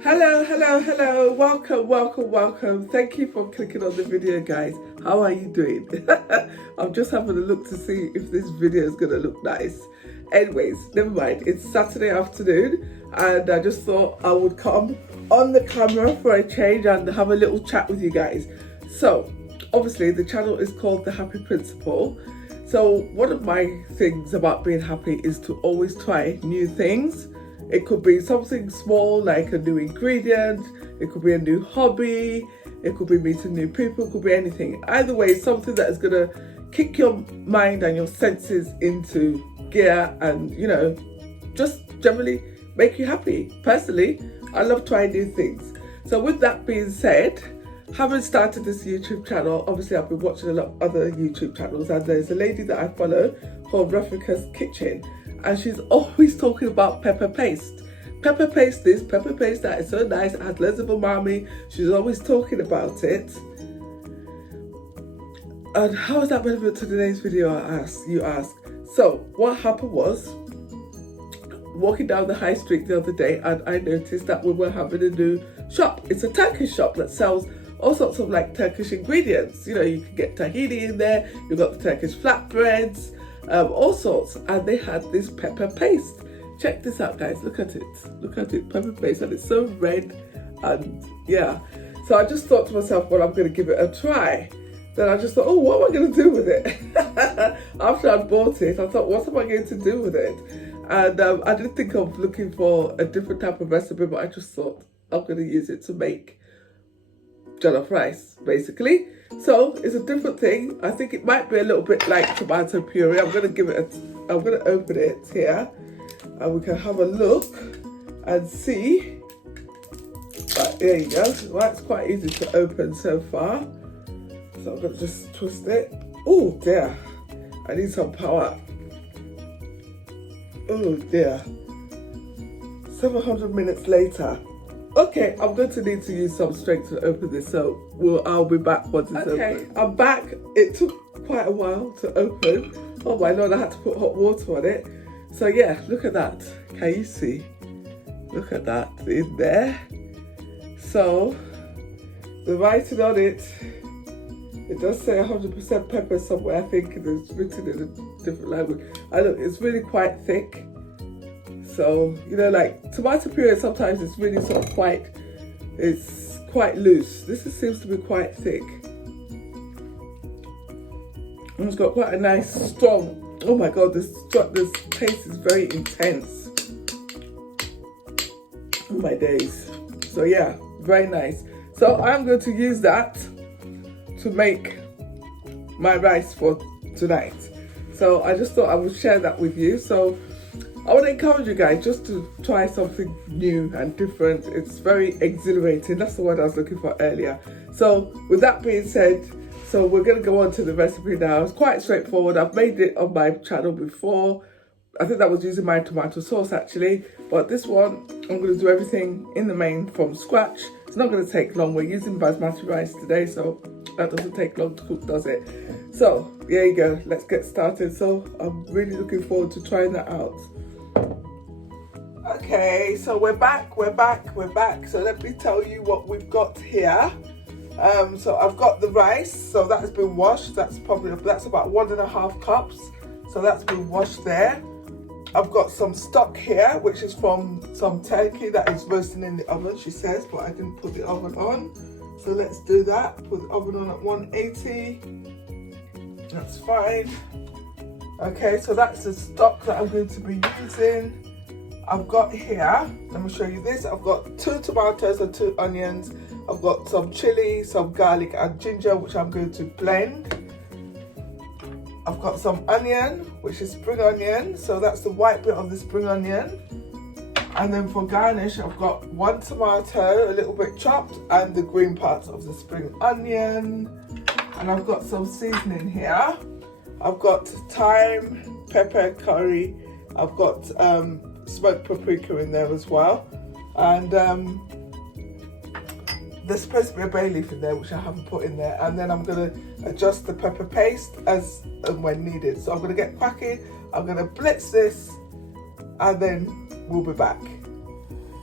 Hello. Welcome. Thank you for clicking on the video, guys. How are you doing? I'm just having a look to see if this video is gonna look nice. Anyways, never mind. It's Saturday afternoon and I just thought I would come on the camera for a change and have a little chat with you guys. So, obviously the channel is called The Happy Principle. So one of my things about being happy is to always try new things. It could be something small like a new ingredient, it could be a new hobby, it could be meeting new people, it could be anything. Either way, something that is going to kick your mind and your senses into gear and, you know, just generally make you happy. Personally, I love trying new things. So with that being said, having started this YouTube channel, obviously I've been watching a lot of other YouTube channels, and there's a lady that I follow called Rafika's Kitchen. And she's always talking about pepper paste. Pepper paste this, pepper paste that, is so nice, it has loads of umami. She's always talking about it. And how is that relevant to today's video, you ask? So what happened was, walking down the high street the other day, and I noticed that we were having a new shop. It's a Turkish shop that sells all sorts of like Turkish ingredients. You know, you can get tahini in there, you've got the Turkish flatbreads, all sorts, and they had this pepper paste. Check this out, guys. Look at it, pepper paste, and it's so red. And yeah, so I just thought to myself, well, I'm going to give it a try. Then I just thought, oh, what am I going to do with it? After I bought it, I thought, what am I going to do with it? And I didn't think of looking for a different type of recipe, but I just thought I'm going to use it to make jollof rice, basically. So it's a different thing. I think it might be a little bit like tomato puree. I'm going to open it here and we can have a look and see. But there you go. Well, it's quite easy to open so far. So I'm going to just twist it. Oh dear, I need some power. Oh dear. 700 minutes later. Okay, I'm going to need to use some strength to open this, so I'll be back once it's open. Okay, I'm back. It took quite a while to open. Oh my lord, I had to put hot water on it. So yeah, look at that. Can you see? Look at that in there. So, the writing on it, it does say 100% pepper somewhere. I think it is written in a different language. And look, it's really quite thick. So, you know, like tomato puree, sometimes it's really sort of it's quite loose. This seems to be quite thick. And it's got quite a nice, strong, oh my god, this taste is very intense. Oh my days. So yeah, very nice. So I'm going to use that to make my rice for tonight. So I just thought I would share that with you. So I want to encourage you guys just to try something new and different. It's very exhilarating. That's the word I was looking for earlier. So with that being said, so we're going to go on to the recipe now. It's quite straightforward. I've made it on my channel before. I think that was using my tomato sauce actually. But this one, I'm going to do everything in the main from scratch. It's not going to take long. We're using basmati rice today, so that doesn't take long to cook, does it? So there you go. Let's get started. So I'm really looking forward to trying that out. Okay, so we're back. So let me tell you what we've got here. So I've got the rice, so that has been washed. That's about 1.5 cups. So that's been washed there. I've got some stock here, which is from some turkey that is roasting in the oven, she says, but I didn't put the oven on. So let's do that. Put the oven on at 180. That's fine. Okay, so that's the stock that I'm going to be using. I've got here, let me show you this. I've got 2 tomatoes and 2 onions. I've got some chili, some garlic and ginger, which I'm going to blend. I've got some onion, which is spring onion. So that's the white bit of the spring onion. And then for garnish, I've got 1 tomato, a little bit chopped, and the green parts of the spring onion. And I've got some seasoning here. I've got thyme, pepper, curry. I've got smoked paprika in there as well, and there's supposed to be a bay leaf in there which I haven't put in there, and then I'm going to adjust the pepper paste as and when needed. So I'm going to get cracking, I'm going to blitz this, and then we'll be back.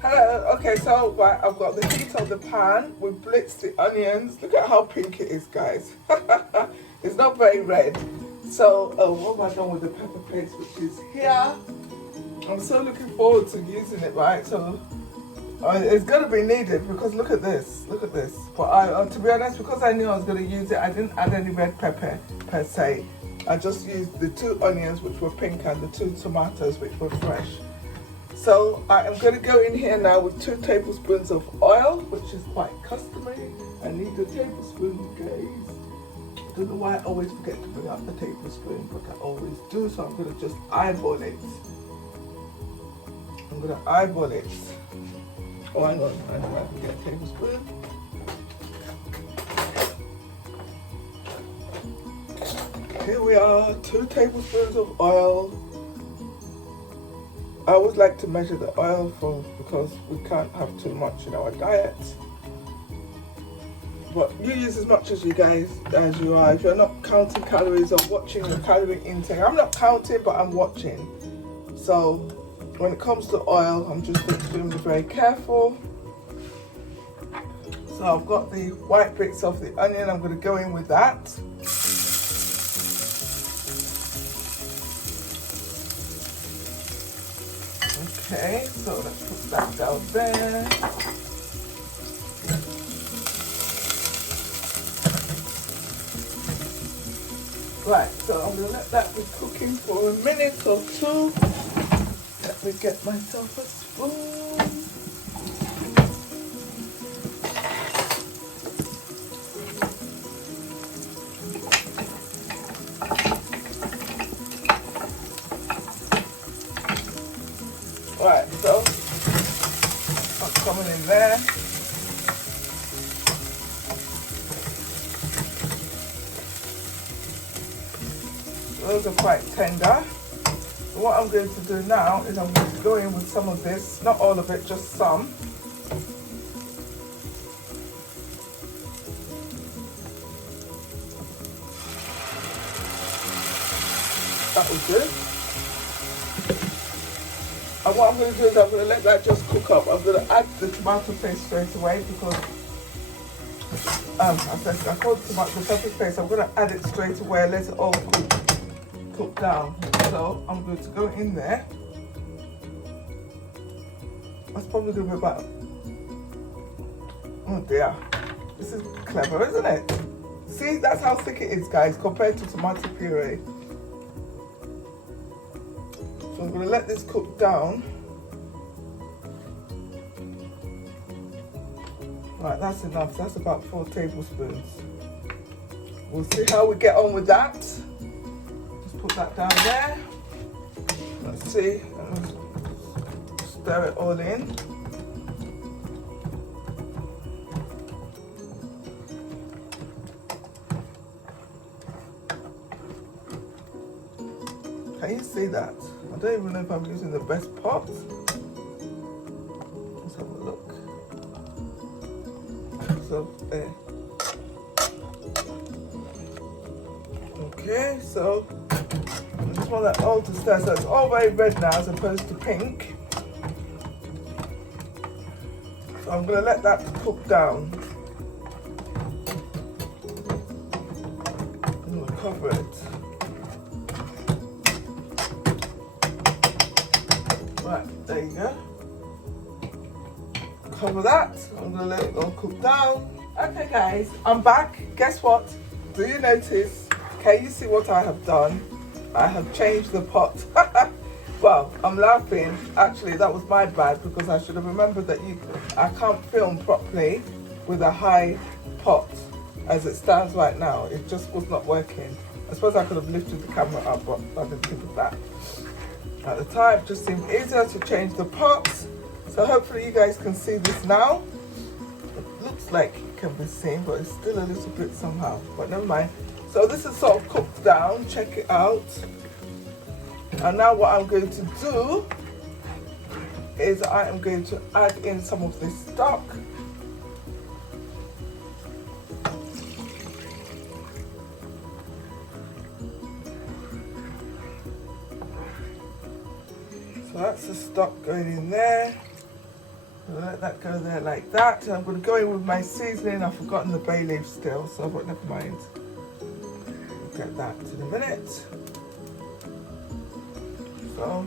Hello, okay, so right, I've got the heat on the pan. We blitzed the onions. Look at how pink it is, guys. It's not very red. So, what have I done with the pepper paste, which is here? I'm so looking forward to using it, right? So, it's going to be needed because look at this. Look at this. But to be honest, because I knew I was going to use it, I didn't add any red pepper per se. I just used the 2 onions, which were pink, and the 2 tomatoes, which were fresh. So I am going to go in here now with 2 tablespoons of oil, which is quite customary. I need a tablespoon, guys. I don't know why I always forget to bring out the tablespoon, but I always do. So I'm going to just eyeball it. I'm going to eyeball it. Oh, hang on, I know I can get a tablespoon. Here we are, 2 tablespoons of oil. I always like to measure the oil because we can't have too much in our diet. But you use as much as you are. If you're not counting calories or watching your calorie intake. I'm not counting, but I'm watching. So when it comes to oil, I'm just extremely very careful. So I've got the white bits of the onion. I'm going to go in with that. Okay, so let's put that down there. Right, so I'm going to let that be cooking for a minute or 2. Let me get myself a spoon. Right, so that's coming in there. Those are quite tender. So what I'm going to do now is I'm going to go in with some of this, not all of it, just some. That was good. And what I'm going to do is I'm going to let that just cook up. I'm going to add the tomato paste straight away because I called the pepper paste. I'm going to add it straight away and let it all cook down. So I'm going to go in there. That's probably going to be about, oh dear, this is clever, isn't it? See, that's how thick it is, guys, compared to tomato puree. So I'm going to let this cook down. Right, that's enough. That's about 4 tablespoons. We'll see how we get on with that. Just put that down there. Let's see. Stir it all in. Can you see that? I don't even know if I'm using the best pot. Let's have a look. So there. Okay, so I just want that all to stir. So it's all very red now as opposed to pink. So I'm going to let that cook down. I'm going to cover it. Right, there you go. Cover that. I'm going to let it all cook down. Okay guys, I'm back. Guess what? Do you notice? Can you see what I have done? I have changed the pot. Well, I'm laughing. Actually, that was my bad because I should have remembered that I can't film properly with a high pot as it stands right now. It just was not working. I suppose I could have lifted the camera up, but I didn't think of that. At the time, it just seemed easier to change the pot. So hopefully you guys can see this now. It looks like it can be seen, but it's still a little bit somehow. But never mind. So this is sort of cooked down. Check it out. And now what I'm going to do is I am going to add in some of this stock. So that's the stock going in there. I'll let that go there like that. I'm going to go in with my seasoning. I've forgotten the bay leaf still, so but never mind. We'll get that in a minute. So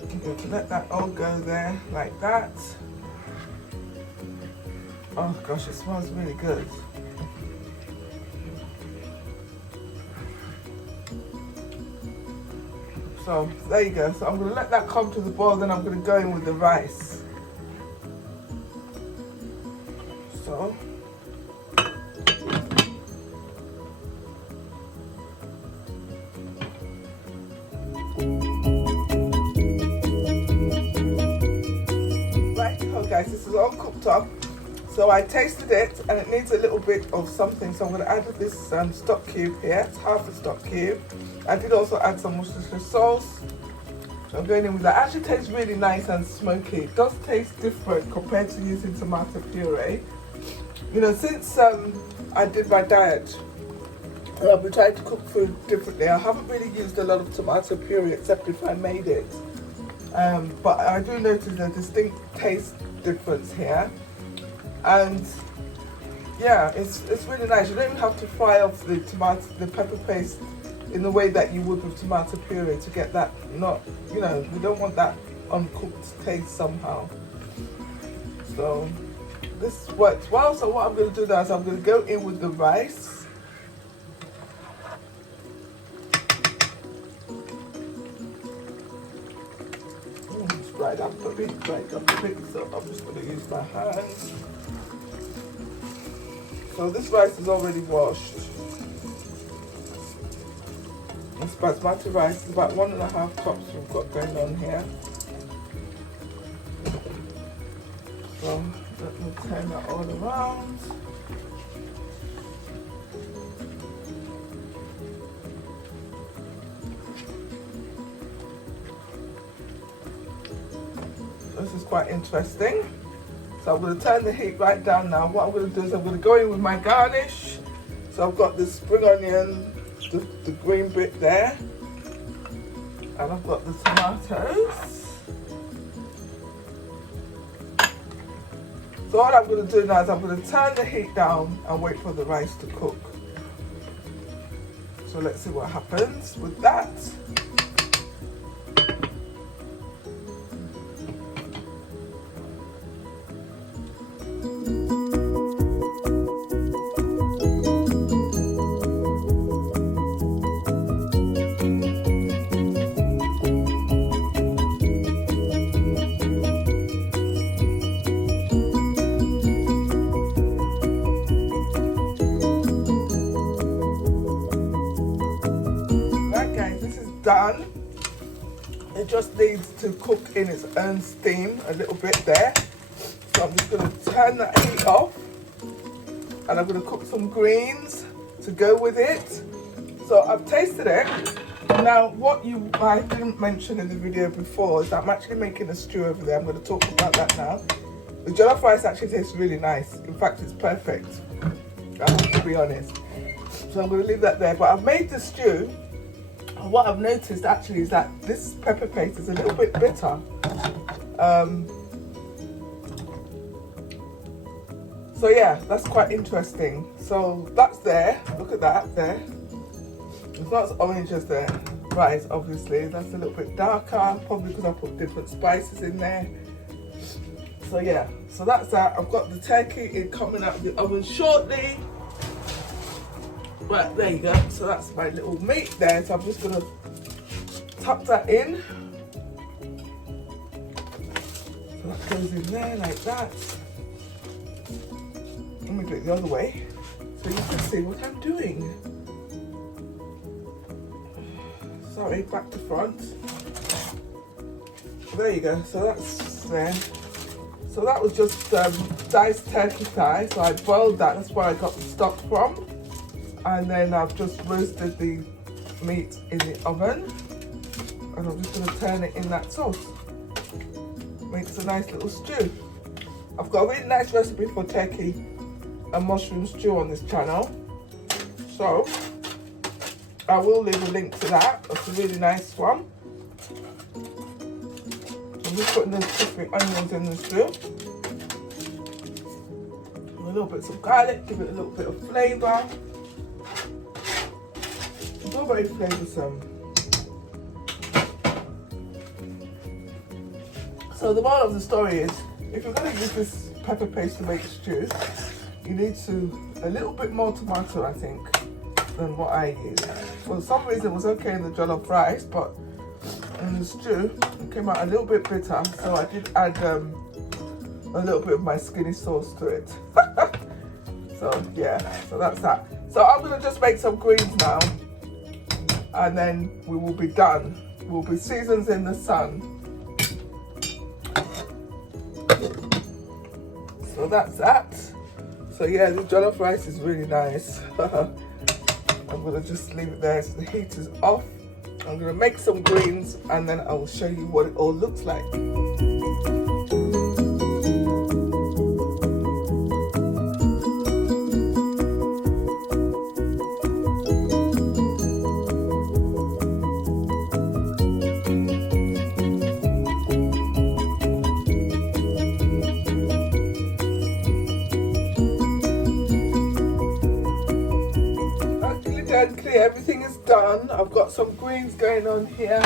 I'm going to let that all go there like that. Oh gosh, it smells really good. So there you go. So I'm going to let that come to the boil, then I'm going to go in with the rice. So right, oh guys, this is all cooked up. So I tasted it and it needs a little bit of something. So I'm going to add this stock cube here. It's half a stock cube. I did also add some Worcestershire sauce. So I'm going in with that. It actually tastes really nice and smoky. It does taste different compared to using tomato puree. You know, since I did my diet, I've been trying to cook food differently. I haven't really used a lot of tomato puree except if I made it. But I do notice a distinct taste difference here. And yeah, it's really nice. You don't even have to fry off the pepper paste in the way that you would with tomato puree to get that, not, you know, we don't want that uncooked taste somehow. So this works well. So what I'm going to do now is I'm going to go in with the rice. It's dried up a bit, so I'm just going to use my hands. So this rice is already washed. It's basmati rice. It's about 1.5 cups we've got going on here. So let me turn that all around. This is quite interesting. So I'm going to turn the heat right down now. What I'm going to do is I'm going to go in with my garnish. So I've got the spring onion, the green bit there, and I've got the tomatoes. So what I'm going to do now is I'm going to turn the heat down and wait for the rice to cook. So let's see what happens with that. Done. It just needs to cook in its own steam a little bit there. So I'm just going to turn that heat off and I'm going to cook some greens to go with it. So I've tasted it. Now what I didn't mention in the video before is that I'm actually making a stew over there. I'm going to talk about that now. The jollof rice actually tastes really nice. In fact, it's perfect, I have to be honest. So I'm going to leave that there. But I've made the stew. What I've noticed actually is that this pepper paste is a little bit bitter. So yeah, that's quite interesting. So that's there. Look at that there. It's not as orange as the rice, obviously. That's a little bit darker, probably because I put different spices in there. So yeah, so that's that. I've got the turkey coming out of the oven shortly. Right, there you go. So that's my little meat there. So I'm just going to tuck that in. So that goes in there like that. Let me do it the other way so you can see what I'm doing. Sorry, back to front. There you go. So that's there. So that was just diced turkey thigh. So I boiled that. That's where I got the stock from. And then I've just roasted the meat in the oven and I'm just going to turn it in that sauce. Makes a nice little stew. I've got a really nice recipe for turkey and mushroom stew on this channel, so I will leave a link to that. It's a really nice one. So I'm just putting the crispy onions in the stew. A little bit of garlic, give it a little bit of flavour. It's all very flavoursome. So the moral of the story is, if you're going to use this pepper paste to make stew, you need a little bit more tomato, I think, than what I used. For some reason it was okay in the jollof rice, but in the stew it came out a little bit bitter, so I did add a little bit of my skinny sauce to it. So yeah, so that's that. So I'm going to just make some greens now, and then we will be done. We'll be seasons in the sun. So that's that. So yeah, the jollof rice is really nice. I'm gonna just leave it there so the heat is off. I'm gonna make some greens and then I will show you what it all looks like. Everything is done. I've got some greens going on here.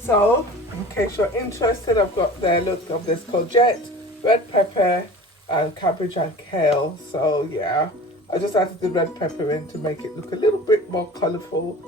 So, in case you're interested, I've got there, look, of this courgette, red pepper, and cabbage and kale. So, yeah, I just added the red pepper in to make it look a little bit more colourful.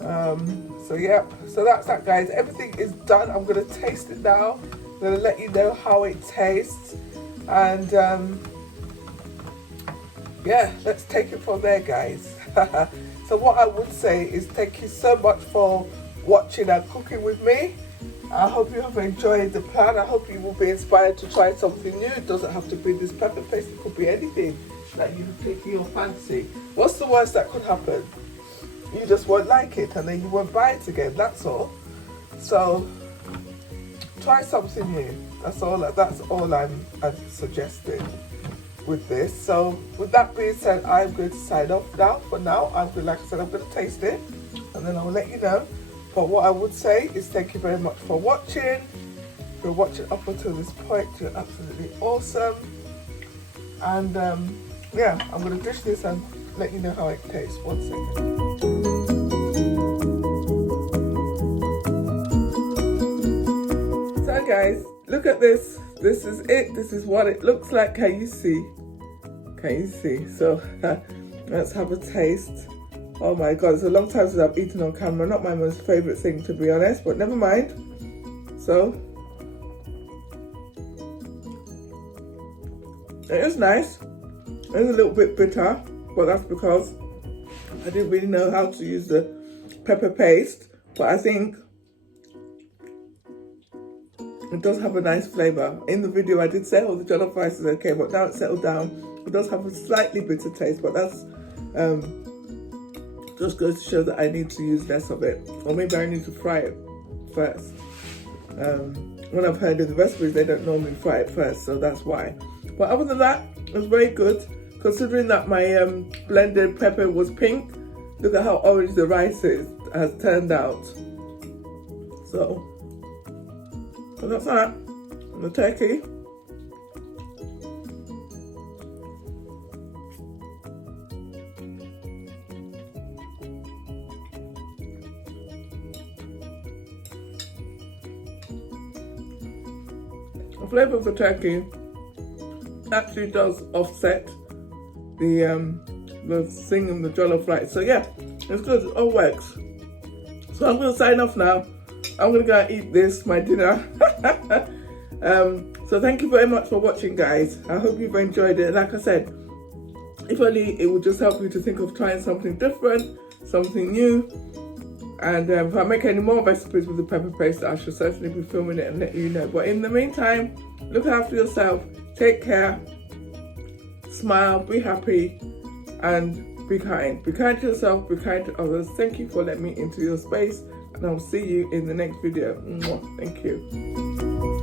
So, yeah, so that's that, guys. Everything is done. I'm going to taste it now. I'm going to let you know how it tastes. And, yeah, let's take it from there, guys. So what I would say is thank you so much for watching and cooking with me. I hope you have enjoyed the plan. I hope you will be inspired to try something new. It doesn't have to be this pepper paste. It could be anything that you pick your fancy. What's the worst that could happen? You just won't like it and then you won't buy it again. That's all. So try something new. That's all I'm suggesting with this. So with that being said, I'm going to sign off now. For now, like I said, I'm going to taste it and then I'll let you know. But what I would say is thank you very much for watching. If you're watching up until this point, you're absolutely awesome. And yeah, I'm going to dish this and let you know how it tastes. 1 second. So guys, look at this. This is it. This is what it looks like. Can you see? Can you see? So let's have a taste. Oh my god, it's a long time since I've eaten on camera. Not my most favourite thing, to be honest, but never mind. So it is nice. It is a little bit bitter, but that's because I didn't really know how to use the pepper paste. But I think it does have a nice flavour. In the video I did say, oh, the jollof rice is okay, but now it's settled down. It does have a slightly bitter taste, but that's just goes to show that I need to use less of it. Or maybe I need to fry it first. When I've heard of the recipes, they don't normally fry it first, so that's why. But other than that, it was very good. Considering that my blended pepper was pink, look at how orange the rice has turned out. So that's that. And the turkey. The flavour of the turkey actually does offset the thing in the jollof rice. So yeah, it's good. It all works. So I'm going to sign off now. I'm going to go and eat this, my dinner. So thank you very much for watching, guys. I hope you've enjoyed it. Like I said, if only it would just help you to think of trying something different, something new. And if I make any more recipes with the pepper paste, I shall certainly be filming it and let you know. But in the meantime, look after yourself, take care, smile, be happy, and be kind. Be kind to yourself, be kind to others. Thank you for letting me into your space, and I'll see you in the next video. Thank you.